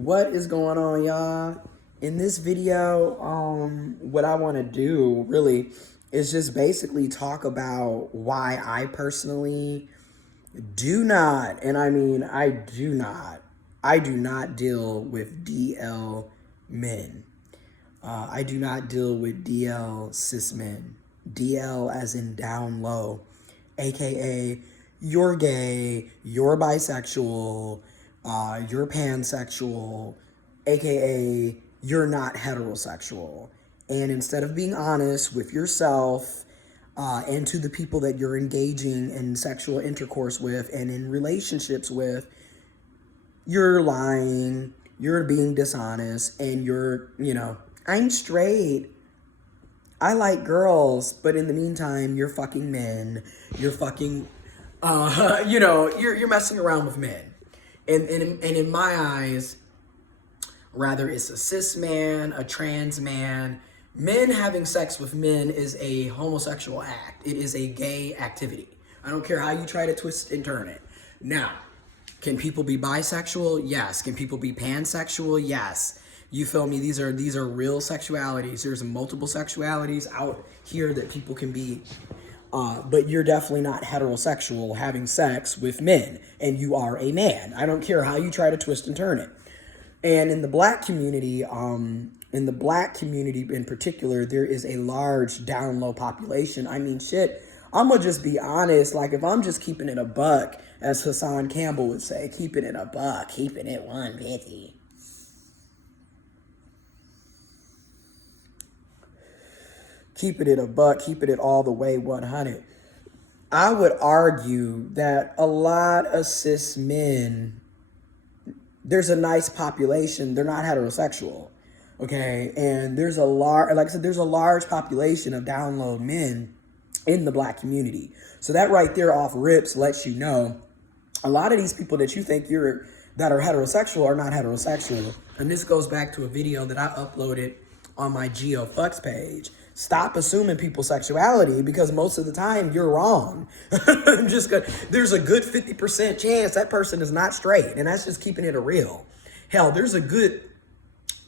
What is going on, y'all? In this video, what I want to do really is just basically talk about why I personally do not, and I mean I do not deal with DL men. I do not deal with DL cis men. DL as in down low, aka you're gay, you're bisexual, you're pansexual, aka you're not heterosexual. And instead of being honest with yourself and to the people that you're engaging in sexual intercourse with and in relationships with, you're lying, you're being dishonest, and I'm straight. I like girls, but in the meantime, you're fucking men. You're fucking, you're messing around with men. And in my eyes, rather it's a cis man, a trans man, men having sex with men is a homosexual act. It is a gay activity. I don't care how you try to twist and turn it. Now, can people be bisexual? Yes. Can people be pansexual? Yes. You feel me? These are real sexualities. There's multiple sexualities out here that people can be, but you're definitely not heterosexual having sex with men, and you are a man. I don't care how you try to twist and turn it. And in the black community, in particular, there is a large down low population. I mean, shit, I'm gonna just be honest. Like, if I'm just keeping it a buck, as Hassan Campbell would say, keeping it a buck, keeping it 150. Keeping it a buck, keeping it all the way 100. I would argue that a lot of cis men, there's a nice population. They're not heterosexual, okay? And there's a large, like I said, there's a large population of down low men in the black community. So that right there off rips lets you know a lot of these people that you think that are heterosexual are not heterosexual. And this goes back to a video that I uploaded on my giofvcks page. Stop assuming people's sexuality, because most of the time you're wrong. There's a good 50% chance that person is not straight, and that's just keeping it a real. Hell, there's a good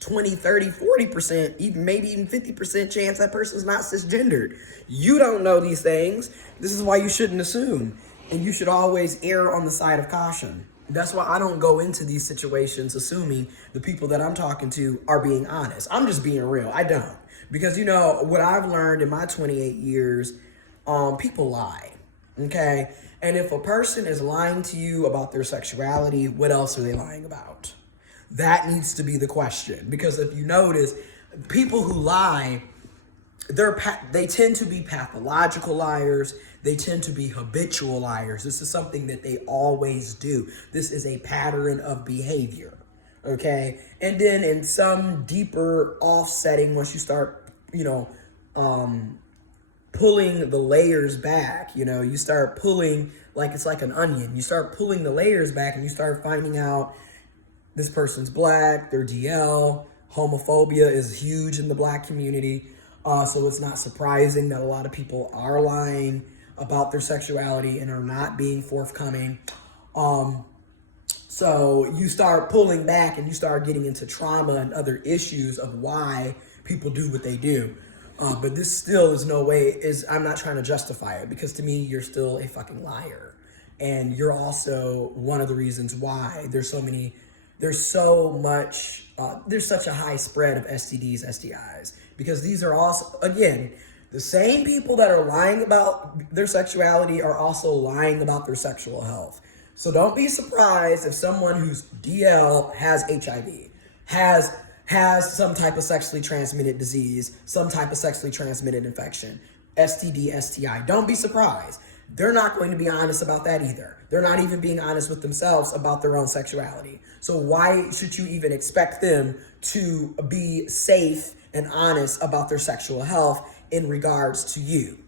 20, 30, 40%, maybe even 50% chance that person's not cisgendered. You don't know these things. This is why you shouldn't assume, and you should always err on the side of caution. That's why I don't go into these situations assuming the people that I'm talking to are being honest. I'm just being real. I don't. Because, what I've learned in my 28 years, people lie, okay? And if a person is lying to you about their sexuality, what else are they lying about? That needs to be the question. Because if you notice, people who lie, they tend to be pathological liars. They tend to be habitual liars. This is something that they always do. This is a pattern of behavior, okay? And then in some deeper offsetting, once you start, pulling the layers back, you start pulling, like it's like an onion. You start pulling the layers back and you start finding out this person's black, they're DL, homophobia is huge in the black community. So it's not surprising that a lot of people are lying about their sexuality and are not being forthcoming. So you start pulling back and you start getting into trauma and other issues of why people do what they do. But this still I'm not trying to justify it, because to me, you're still a fucking liar. And you're also one of the reasons why there's such a high spread of STDs, STIs, because these are also, again, the same people that are lying about their sexuality are also lying about their sexual health. So don't be surprised if someone who's DL has HIV, has some type of sexually transmitted disease, some type of sexually transmitted infection, STD, STI. Don't be surprised. They're not going to be honest about that either. They're not even being honest with themselves about their own sexuality. So why should you even expect them to be safe and honest about their sexual health in regards to you?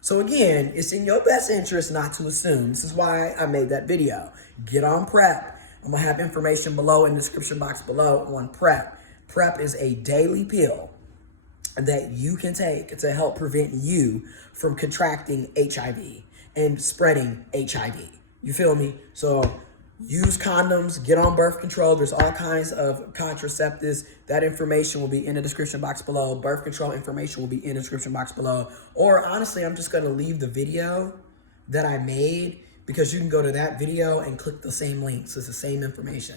So again, it's in your best interest not to assume. This is why I made that video. Get on PrEP. I'm going to have information below in the description box below on PrEP. PrEP is a daily pill that you can take to help prevent you from contracting HIV and spreading HIV. You feel me? So Use condoms, get on birth control. There's all kinds of contraceptives. That information will be in the description box below. Birth control information will be in the description box below. Or honestly, I'm just going to leave the video that I made, because you can go to that video and click the same links. It's the same information.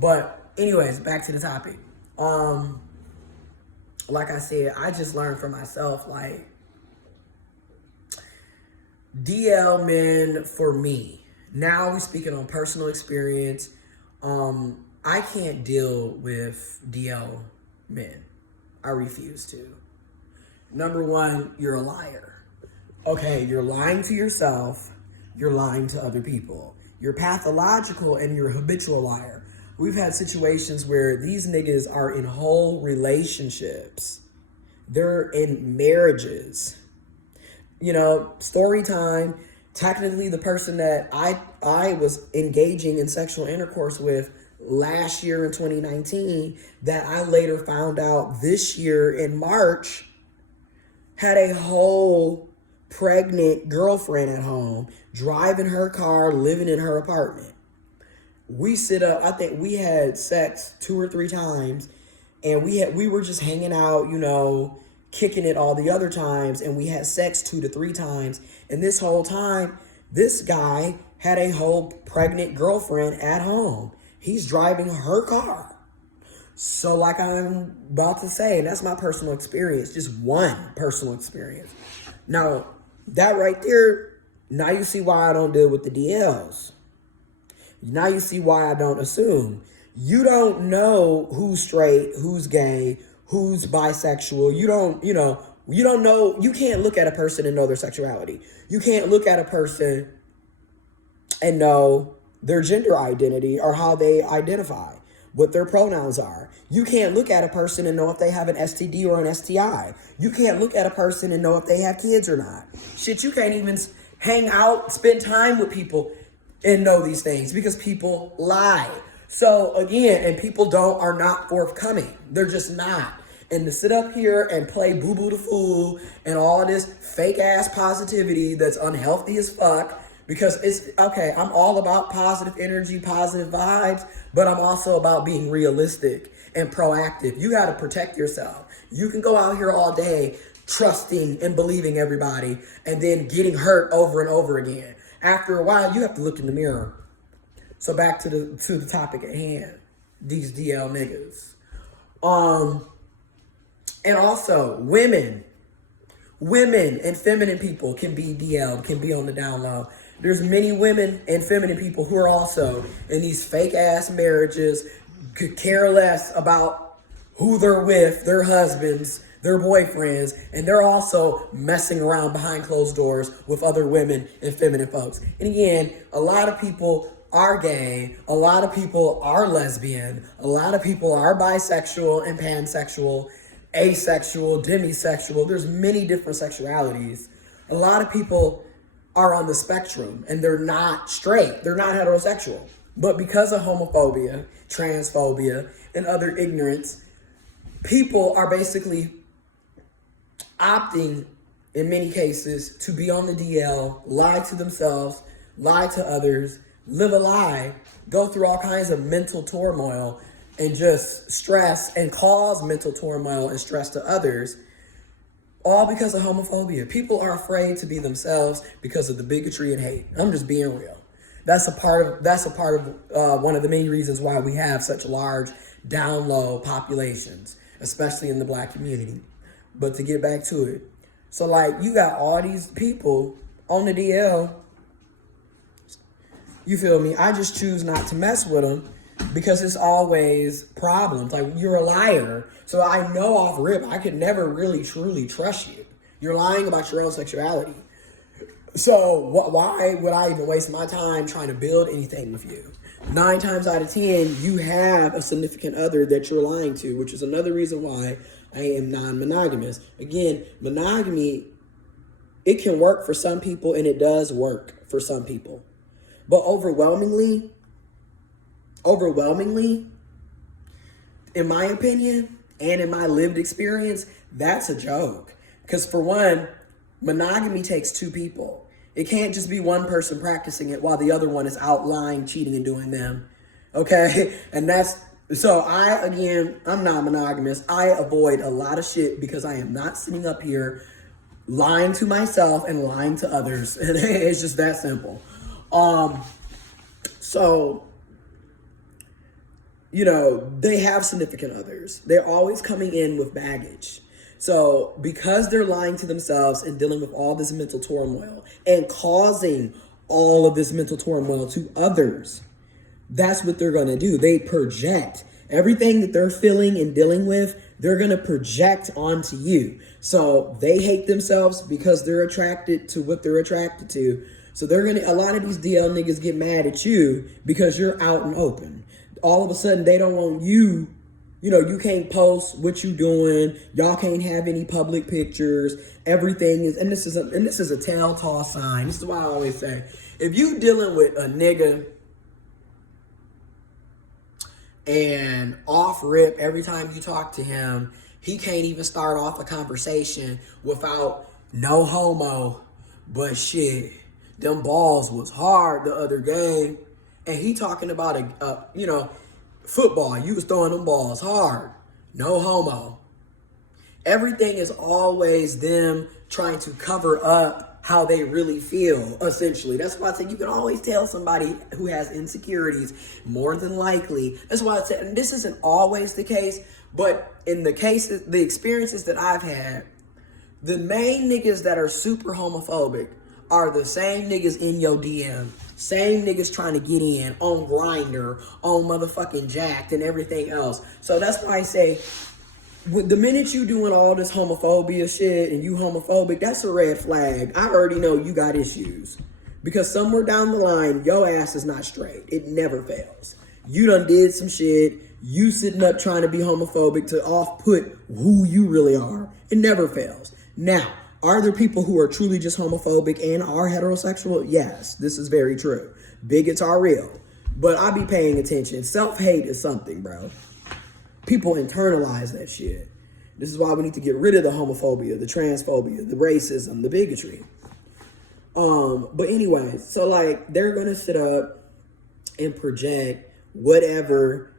But anyways, back to the topic. Like I said, I just learned for myself, like, DL men for me. Now we're speaking on personal experience. I can't deal with DL men. I refuse to. Number one, you're a liar. Okay, you're lying to yourself. You're lying to other people. You're pathological and you're a habitual liar. We've had situations where these niggas are in whole relationships. They're in marriages. You know, story time. Technically, the person that I was engaging in sexual intercourse with last year in 2019, that I later found out this year in March, had a whole pregnant girlfriend at home, driving her car, living in her apartment. We sit up, I think we had sex 2 or 3 times, and we were just hanging out, you know, kicking it all the other times, and we had sex 2 to 3 times. And this whole time, this guy had a whole pregnant girlfriend at home. He's driving her car. So like I'm about to say, that's my personal experience, just one personal experience. Now, that right there, now you see why I don't deal with the DLs. Now you see why I don't assume. You don't know who's straight, who's gay, who's bisexual. You don't know. You can't look at a person and know their sexuality. You can't look at a person and know their gender identity or how they identify, what their pronouns are. You can't look at a person and know if they have an STD or an STI. You can't look at a person and know if they have kids or not. Shit, you can't even hang out, spend time with people and know these things, because people lie. So again, and people are not forthcoming. They're just not. And to sit up here and play boo-boo the fool and all this fake ass positivity that's unhealthy as fuck, because it's okay, I'm all about positive energy, positive vibes, but I'm also about being realistic and proactive. You got to protect yourself. You can go out here all day trusting and believing everybody and then getting hurt over and over again. After a while, you have to look in the mirror. So back to the topic at hand, these DL niggas. And also women and feminine people can be DL, can be on the down low. There's many women and feminine people who are also in these fake ass marriages, could care less about who they're with, their husbands, their boyfriends, and they're also messing around behind closed doors with other women and feminine folks. And again, a lot of people are gay, a lot of people are lesbian, a lot of people are bisexual and pansexual, asexual, demisexual. There's many different sexualities. A lot of people are on the spectrum and they're not straight, they're not heterosexual. But because of homophobia, transphobia, and other ignorance, people are basically opting, in many cases, to be on the DL, lie to themselves, lie to others, live a lie, go through all kinds of mental turmoil and just stress and cause mental turmoil and stress to others, all because of homophobia. People are afraid to be themselves because of the bigotry and hate. I'm just being real. That's a part of one of the main reasons why we have such large down low populations, especially in the Black community. But to get back to it, so like you got all these people on the DL, you feel me? I just choose not to mess with them because it's always problems. Like, you're a liar. So I know off rip, I could never really truly trust you. You're lying about your own sexuality. So why would I even waste my time trying to build anything with you? 9 times out of 10, you have a significant other that you're lying to, which is another reason why I am non-monogamous. Again, monogamy, it can work for some people and it does work for some people. But overwhelmingly, in my opinion, and in my lived experience, that's a joke. Because for one, monogamy takes 2 people. It can't just be one person practicing it while the other one is out lying, cheating, and doing them. Okay? And that's, so I'm not monogamous. I avoid a lot of shit because I am not sitting up here lying to myself and lying to others. And it's just that simple. So, you know, they have significant others. They're always coming in with baggage. So because they're lying to themselves and dealing with all this mental turmoil and causing all of this mental turmoil to others, that's what they're going to do. They project everything that they're feeling and dealing with. They're going to project onto you. So they hate themselves because they're attracted to what they're attracted to. So a lot of these DL niggas get mad at you because you're out and open. All of a sudden, they don't want you. You know, you can't post what you doing. Y'all can't have any public pictures. Everything is, and this is a telltale sign. This is why I always say, if you dealing with a nigga and off rip, every time you talk to him, he can't even start off a conversation without no homo, but shit, them balls was hard the other game. And he talking about football. You was throwing them balls hard. No homo. Everything is always them trying to cover up how they really feel, essentially. That's why I say you can always tell somebody who has insecurities, more than likely. That's why I said, and this isn't always the case, but in the cases, the experiences that I've had, the main niggas that are super homophobic are the same niggas in your DM. Same niggas trying to get in on Grindr, on motherfucking Jacked and everything else. So that's why I say, the minute you doing all this homophobia shit and you homophobic, that's a red flag. I already know you got issues. Because somewhere down the line, your ass is not straight. It never fails. You done did some shit. You sitting up trying to be homophobic to off-put who you really are. It never fails. Now, are there people who are truly just homophobic and are heterosexual? Yes, this is very true. Bigots are real. But I be paying attention. Self-hate is something, bro. People internalize that shit. This is why we need to get rid of the homophobia, the transphobia, the racism, the bigotry. But anyway, so like they're gonna sit up and project whatever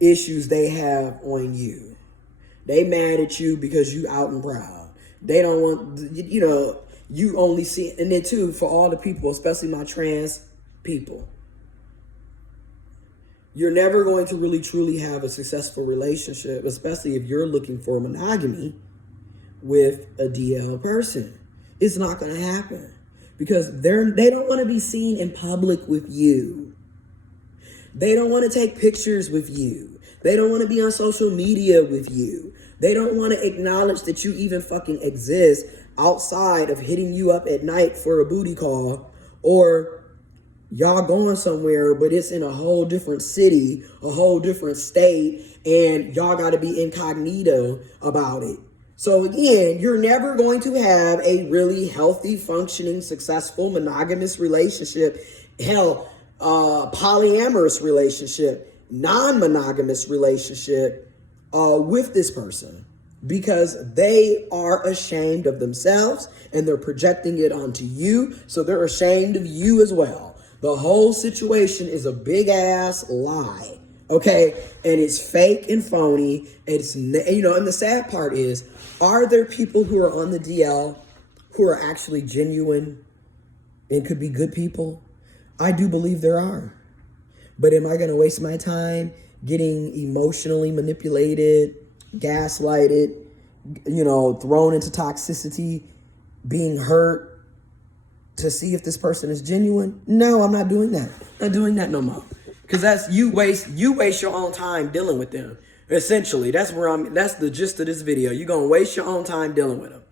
issues they have on you. They mad at you because you out and proud. They don't want, you only see, and then too, for all the people, especially my trans people, you're never going to really truly have a successful relationship, especially if you're looking for monogamy with a DL person. It's not going to happen because they don't want to be seen in public with you. They don't want to take pictures with you. They don't want to be on social media with you. They don't want to acknowledge that you even fucking exist outside of hitting you up at night for a booty call, or y'all going somewhere, but it's in a whole different city, a whole different state, and y'all got to be incognito about it. So again, you're never going to have a really healthy, functioning, successful, monogamous relationship. Hell, polyamorous relationship, non-monogamous relationship with this person, because they are ashamed of themselves and they're projecting it onto you. So they're ashamed of you as well. The whole situation is a big ass lie. Okay. And it's fake and phony. It's, and the sad part is, are there people who are on the DL who are actually genuine and could be good people? I do believe there are. But am I going to waste my time getting emotionally manipulated, gaslighted, thrown into toxicity, being hurt to see if this person is genuine? No, I'm not doing that. Not doing that no more. Because that's you waste your own time dealing with them. Essentially, that's the gist of this video. You're going to waste your own time dealing with them.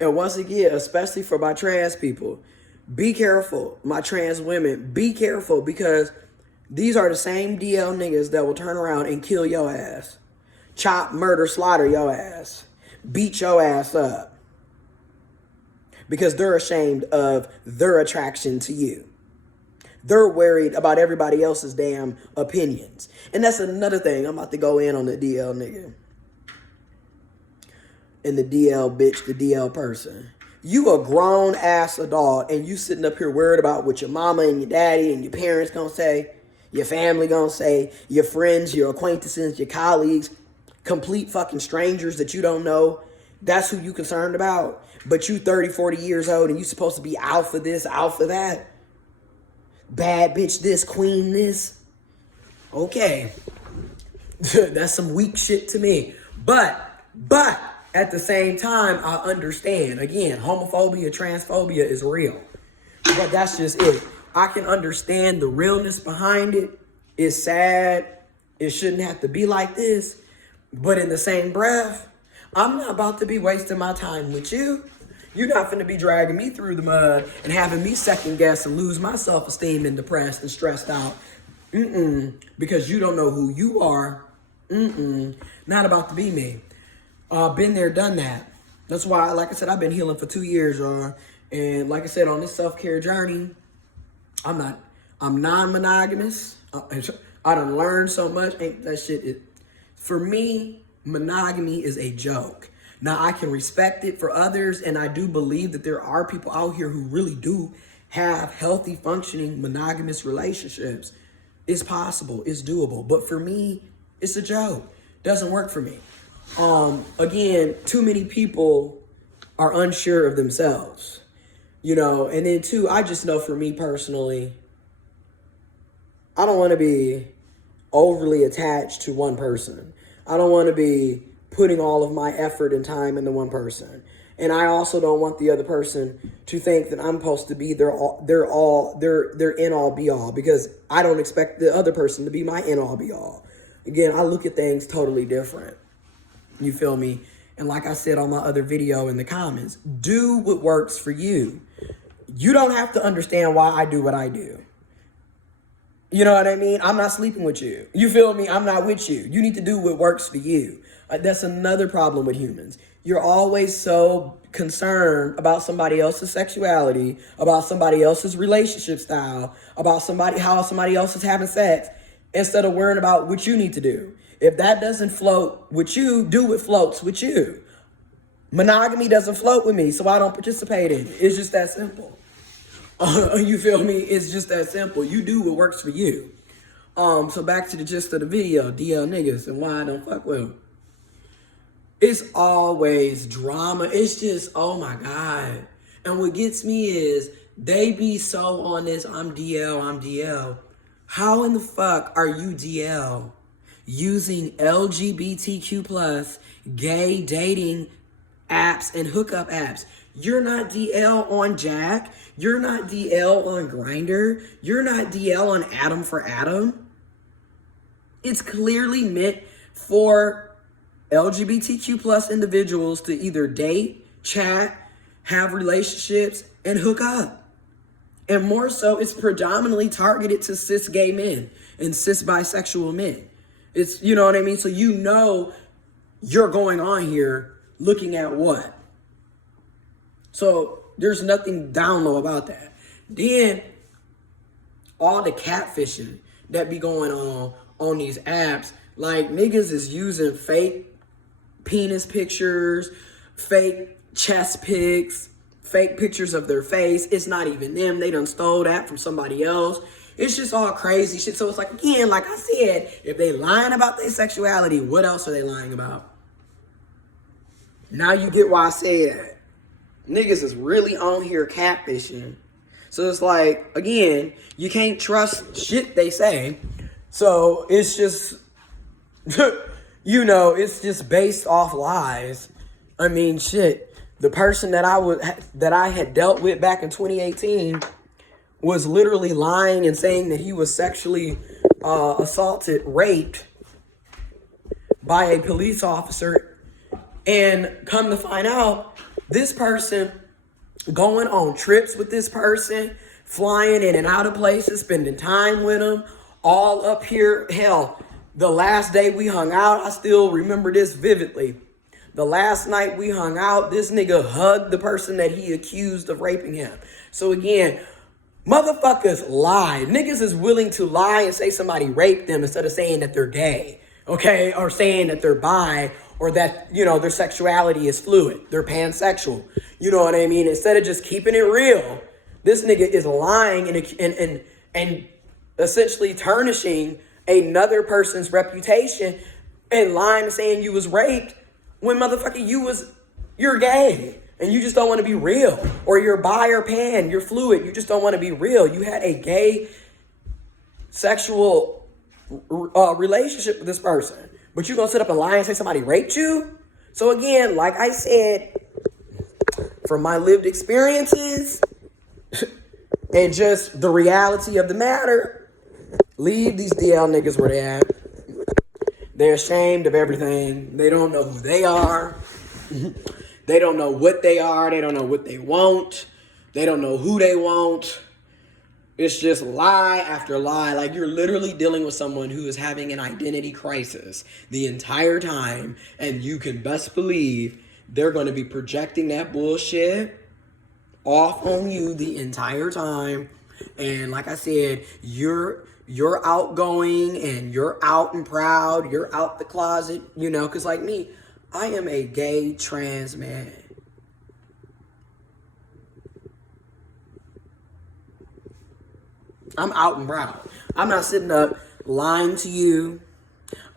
And once again, especially for my trans people, be careful. My trans women, be careful, because these are the same DL niggas that will turn around and kill your ass. Chop, murder, slaughter your ass. Beat your ass up. Because they're ashamed of their attraction to you. They're worried about everybody else's damn opinions. And that's another thing. I'm about to go in on the DL nigga. and the DL bitch, the DL person. You a grown ass adult and you sitting up here worried about what your mama and your daddy and your parents gonna say, your family gonna say, your friends, your acquaintances, your colleagues, complete fucking strangers that you don't know. That's who you concerned about. But you 30, 40 years old and you supposed to be alpha this, alpha that. Bad bitch this, queen this. Okay. That's some weak shit to me. But at the same time, I understand. Again, homophobia, transphobia is real. But that's just it. I can understand the realness behind it. It's sad. It shouldn't have to be like this. But in the same breath, I'm not about to be wasting my time with you. You're not finna be dragging me through the mud and having me second guess and lose my self-esteem and depressed and stressed out. Because you don't know who you are. Not about to be me. Been there, done that. That's why, like I said, I've been healing for 2 years, and like I said, on this self-care journey, I'm non-monogamous. I done learned so much. Ain't that shit? For me, monogamy is a joke. Now, I can respect it for others, and I do believe that there are people out here who really do have healthy, functioning, monogamous relationships. It's possible. It's doable. But for me, it's a joke. Doesn't work for me. Again, too many people are unsure of themselves, you know, and then too, I just know for me personally, I don't want to be overly attached to one person. I don't want to be putting all of my effort and time into one person. And I also don't want the other person to think that I'm supposed to be their end all be all, because I don't expect the other person to be my end all be all. Again, I look at things totally different. You feel me? And like I said on my other video in the comments, do what works for you. You don't have to understand why I do what I do. You know what I mean? I'm not sleeping with you. You feel me? I'm not with you. You need to do what works for you. That's another problem with humans. You're always so concerned about somebody else's sexuality, about somebody else's relationship style, about how somebody else is having sex, instead of worrying about what you need to do. If that doesn't float with you, do what floats with you. Monogamy doesn't float with me, so I don't participate in it. It's just that simple. You feel me? It's just that simple. You do what works for you. So back to the gist of the video, DL niggas and why I don't fuck with them. It's always drama. It's just, oh my God. And what gets me is they be so on this, I'm DL. How in the fuck are you DL using LGBTQ plus gay dating apps and hookup apps? You're not DL on Jack. You're not DL on Grindr. You're not DL on Adam for Adam. It's clearly meant for LGBTQ plus individuals to either date, chat, have relationships, and hook up. And more so, it's predominantly targeted to cis gay men and cis bisexual men. It's, you know what I mean? So you know you're going on here looking at what? So there's nothing down low about that. Then all the catfishing that be going on these apps, like niggas is using fake penis pictures, fake chest pics, fake pictures of their face. It's not even them. They done stole that from somebody else. It's just all crazy shit. So it's like, again, like I said, if they lying about their sexuality, what else are they lying about? Now you get why I said niggas is really on here catfishing. So it's like, again, you can't trust shit they say. So it's just, you know, it's just based off lies. I mean, shit. The person that I had dealt with back in 2018 was literally lying and saying that he was sexually assaulted, raped by a police officer. And come to find out, this person going on trips with this person, flying in and out of places, spending time with him, all up here. Hell, the last day we hung out, I still remember this vividly. The last night we hung out, this nigga hugged the person that he accused of raping him. So again, motherfuckers lie. Niggas is willing to lie and say somebody raped them instead of saying that they're gay, okay? Or saying that they're bi, or that, you know, their sexuality is fluid, they're pansexual. You know what I mean? Instead of just keeping it real, this nigga is lying and essentially tarnishing another person's reputation and lying and saying you was raped when motherfucker you're gay and you just don't want to be real, or you're bi or pan, you're fluid, you just don't want to be real. You had a gay sexual relationship with this person, but you gonna sit up and lie and say somebody raped you? So again, like I said, from my lived experiences and just the reality of the matter, leave these DL niggas where they at. They're ashamed of everything. They don't know who they are. They don't know what they are. They don't know what they want. They don't know who they want. It's just lie after lie. Like, you're literally dealing with someone who is having an identity crisis the entire time, and you can best believe they're going to be projecting that bullshit off on you the entire time. And like I said, you're outgoing and you're out and proud. You're out the closet, you know, because like me, I am a gay trans man. I'm out and proud. I'm not sitting up lying to you.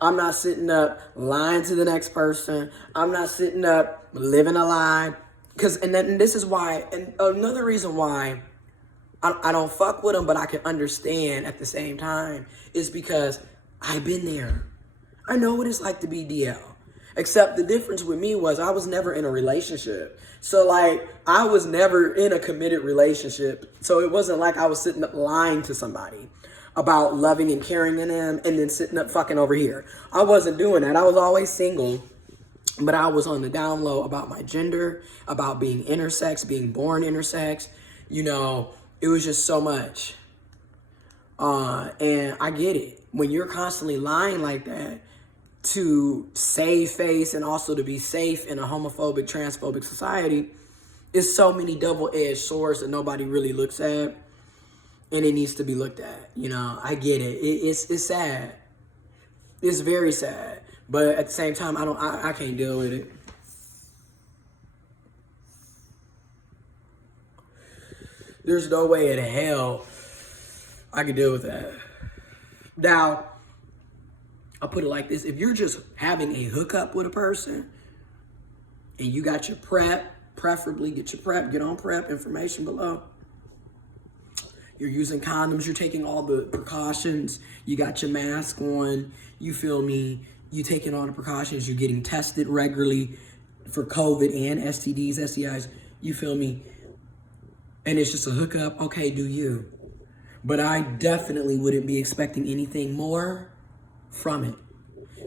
I'm not sitting up lying to the next person. I'm not sitting up living a lie. And this is why, and another reason why I don't fuck with them, but I can understand at the same time, is because I've been there. I know what it's like to be DL. Except the difference with me was I was never in a relationship. So like, I was never in a committed relationship. So it wasn't like I was sitting up lying to somebody about loving and caring in them and then sitting up fucking over here. I wasn't doing that. I was always single, but I was on the down low about my gender, about being intersex, being born intersex. You know, it was just so much. And I get it. When you're constantly lying like that, to save face and also to be safe in a homophobic, transphobic society, is so many double-edged swords that nobody really looks at, and it needs to be looked at. You know, I get it. It's sad. It's very sad, but at the same time, I can't deal with it. There's no way in hell I can deal with that. Now, I'll put it like this. If you're just having a hookup with a person and you got your PrEP, preferably get your PrEP, get on PrEP, information below. You're using condoms, you're taking all the precautions, you got your mask on, you feel me, you taking all the precautions, you're getting tested regularly for COVID and STDs, STIs, you feel me, and it's just a hookup, okay, do you. But I definitely wouldn't be expecting anything more from it,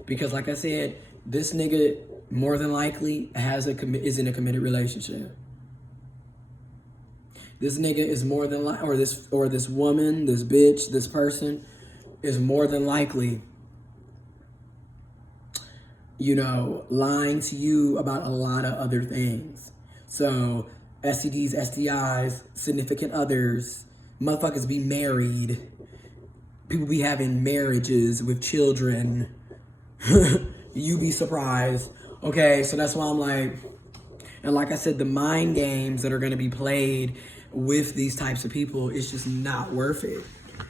because like I said, this nigga more than likely is in a committed relationship. This nigga is more than or this woman, this bitch, this person is more than likely, you know, lying to you about a lot of other things. So STDs, STIs, significant others, motherfuckers be married. People be having marriages with children. You be surprised. Okay, so that's why I'm like, and like I said, the mind games that are going to be played with these types of people is just not worth it.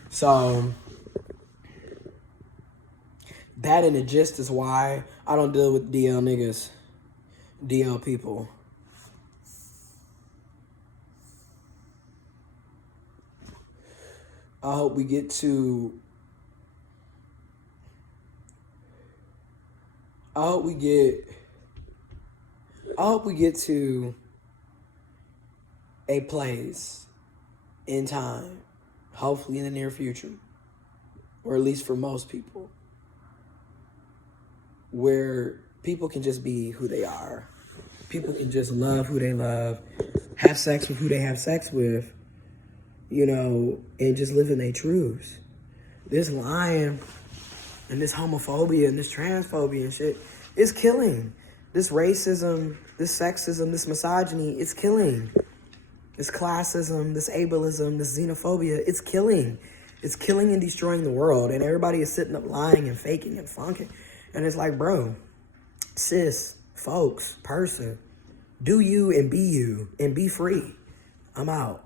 So that in a gist is why I don't deal with DL niggas, DL people. I hope we get to a place in time, hopefully in the near future, or at least for most people, where people can just be who they are. People can just love who they love, have sex with who they have sex with, you know, and just live in their truths. This lying and this homophobia and this transphobia and shit is killing. This racism, this sexism, this misogyny, it's killing. This classism, this ableism, this xenophobia, it's killing. It's killing and destroying the world. And everybody is sitting up lying and faking and funking. And it's like, bro, cis, folks, person. Do you and be free. I'm out.